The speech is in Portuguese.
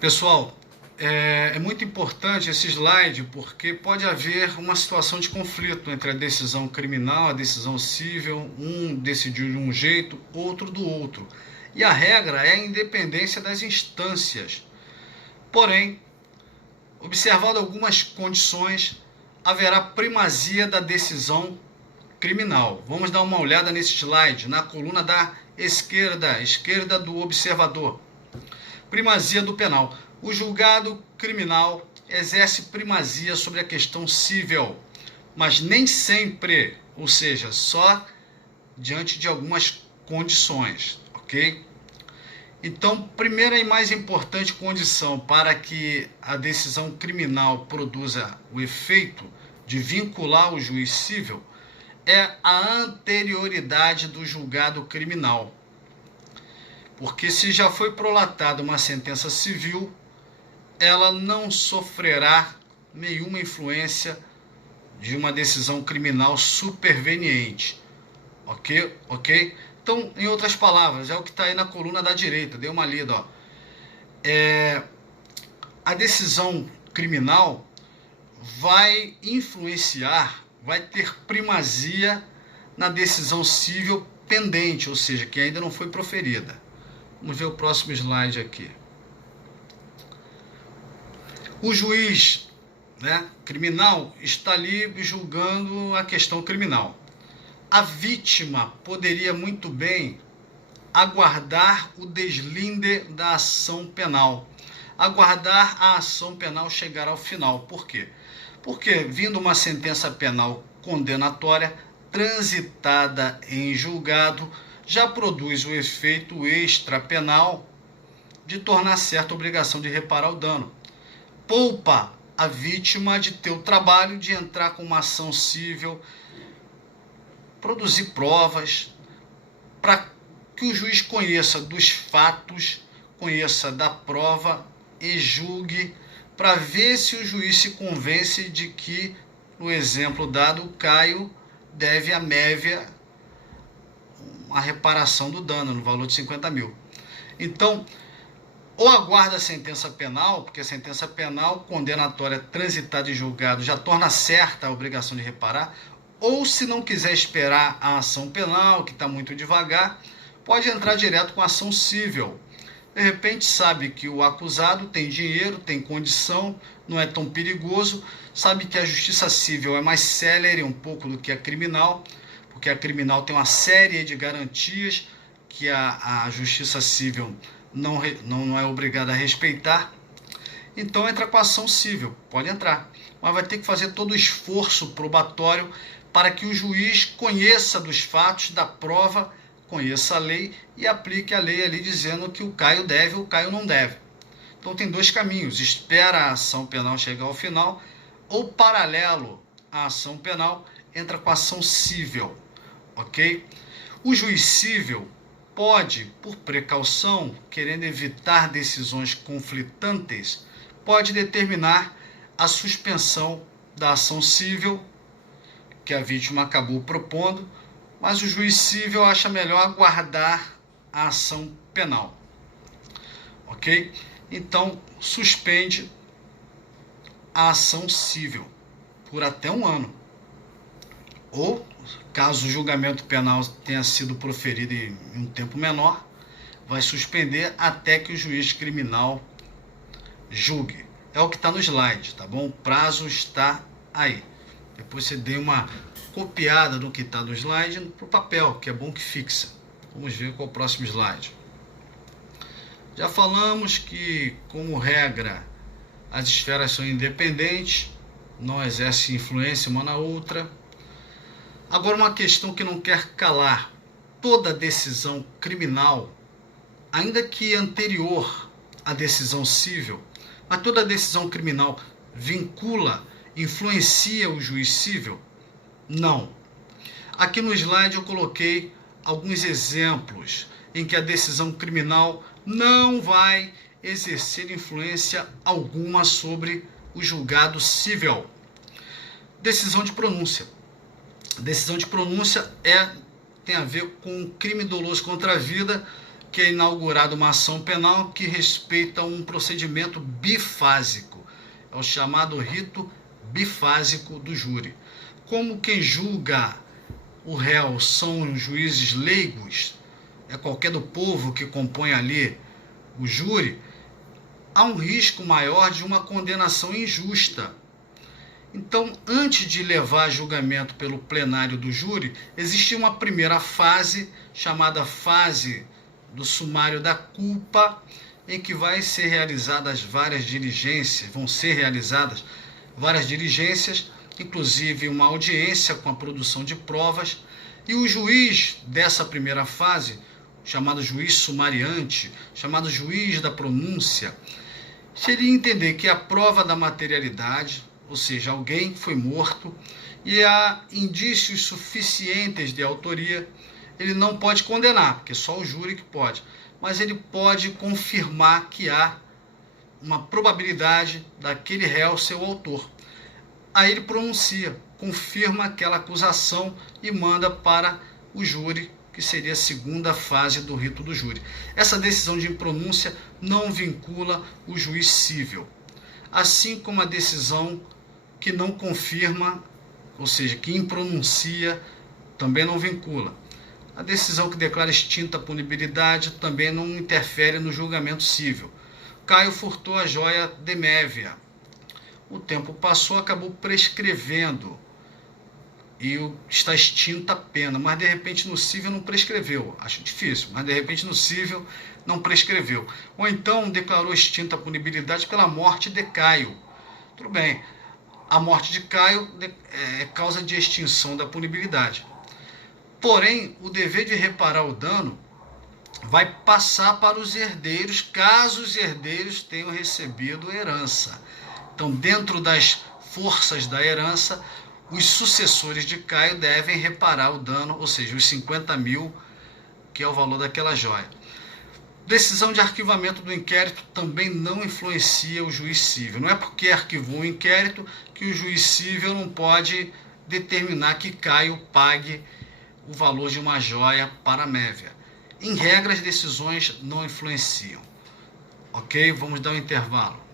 Pessoal, é muito importante esse slide porque pode haver uma situação de conflito entre a decisão criminal, a decisão civil, um decidiu de um jeito, outro do outro. E a regra é a independência das instâncias. Porém, observado algumas condições, haverá primazia da decisão criminal. Vamos dar uma olhada nesse slide, na coluna da esquerda do observador. Primazia do penal. O julgado criminal exerce primazia sobre a questão civil, mas nem sempre, ou seja, só diante de algumas condições, ok? Então, primeira e mais importante condição para que a decisão criminal produza o efeito de vincular o juiz civil é a anterioridade do julgado criminal. Porque se já foi prolatada uma sentença civil, ela não sofrerá nenhuma influência de uma decisão criminal superveniente. Ok? Então, em outras palavras, é o que está aí na coluna da direita, dê uma lida. A decisão criminal vai influenciar, vai ter primazia na decisão civil pendente, ou seja, que ainda não foi proferida. Vamos ver o próximo slide aqui. O juiz, criminal está ali julgando a questão criminal. A vítima poderia muito bem aguardar o deslinde da ação penal, aguardar a ação penal chegar ao final. Por quê? Porque, vindo uma sentença penal condenatória, transitada em julgado, já produz o efeito extrapenal de tornar certa a obrigação de reparar o dano. Poupa a vítima de ter o trabalho de entrar com uma ação civil, produzir provas, para que o juiz conheça dos fatos, conheça da prova e julgue, para ver se o juiz se convence de que, no exemplo dado, o Caio deve à Mévia a reparação do dano no valor de 50 mil. Então, ou aguarda a sentença penal, porque a sentença penal condenatória transitada em julgado já torna certa a obrigação de reparar, ou se não quiser esperar a ação penal, que está muito devagar, pode entrar direto com a ação civil. De repente sabe que o acusado tem dinheiro, tem condição, não é tão perigoso, sabe que a justiça civil é mais célere um pouco do que a criminal, porque a criminal tem uma série de garantias que a justiça civil não é obrigada a respeitar. Então entra com a ação civil, pode entrar, mas vai ter que fazer todo o esforço probatório para que o juiz conheça dos fatos, da prova, conheça a lei e aplique a lei ali dizendo que o Caio deve ou o Caio não deve. Então tem dois caminhos: espera a ação penal chegar ao final, ou paralelo à ação penal, entra com a ação civil, ok? O juiz civil pode, por precaução, querendo evitar decisões conflitantes, pode determinar a suspensão da ação civil que a vítima acabou propondo, mas o juiz civil acha melhor aguardar a ação penal, ok? Então, suspende a ação civil por até 1 ano. Ou, caso o julgamento penal tenha sido proferido em um tempo menor, vai suspender até que o juiz criminal julgue. É o que está no slide, tá bom? O prazo está aí. Depois você dê uma copiada do que está no slide para o papel, que é bom que fixa. Vamos ver qual é o próximo slide. Já falamos que, como regra, as esferas são independentes, não exercem influência uma na outra. Agora, uma questão que não quer calar: toda decisão criminal, ainda que anterior à decisão civil, mas toda decisão criminal vincula, influencia o juiz civil? Não. Aqui no slide eu coloquei alguns exemplos em que a decisão criminal não vai exercer influência alguma sobre o julgado civil. Decisão de pronúncia. Decisão de pronúncia tem a ver com crime doloso contra a vida, que é inaugurada uma ação penal que respeita um procedimento bifásico, é o chamado rito bifásico do júri. Como quem julga o réu são juízes leigos, é qualquer do povo que compõe ali o júri, há um risco maior de uma condenação injusta. Então, antes de levar a julgamento pelo plenário do júri, existe uma primeira fase, chamada fase do sumário da culpa, em que vão ser realizadas várias diligências, inclusive uma audiência com a produção de provas, e o juiz dessa primeira fase, chamado juiz sumariante, chamado juiz da pronúncia, seria entender que a prova da materialidade, ou seja, alguém foi morto e há indícios suficientes de autoria, ele não pode condenar, porque só o júri que pode, mas ele pode confirmar que há uma probabilidade daquele réu ser o autor. Aí ele pronuncia, confirma aquela acusação e manda para o júri, que seria a segunda fase do rito do júri. Essa decisão de impronúncia não vincula o juiz cível, assim como a decisão que não confirma, ou seja, que impronuncia, também não vincula. A decisão que declara extinta a punibilidade também não interfere no julgamento cível. Caio furtou a joia de Mévia. O tempo passou, acabou prescrevendo e está extinta a pena, mas de repente no cível não prescreveu. Acho difícil, mas de repente no cível não prescreveu. Ou então declarou extinta a punibilidade pela morte de Caio. Tudo bem, a morte de Caio é causa de extinção da punibilidade. Porém, o dever de reparar o dano vai passar para os herdeiros, caso os herdeiros tenham recebido herança. Então, dentro das forças da herança, os sucessores de Caio devem reparar o dano, ou seja, os 50 mil, que é o valor daquela joia. Decisão de arquivamento do inquérito também não influencia o juiz cível. Não é porque arquivou o inquérito que o juiz cível não pode determinar que Caio pague o valor de uma joia para a Mévia. Em regra, as decisões não influenciam. Ok? Vamos dar um intervalo.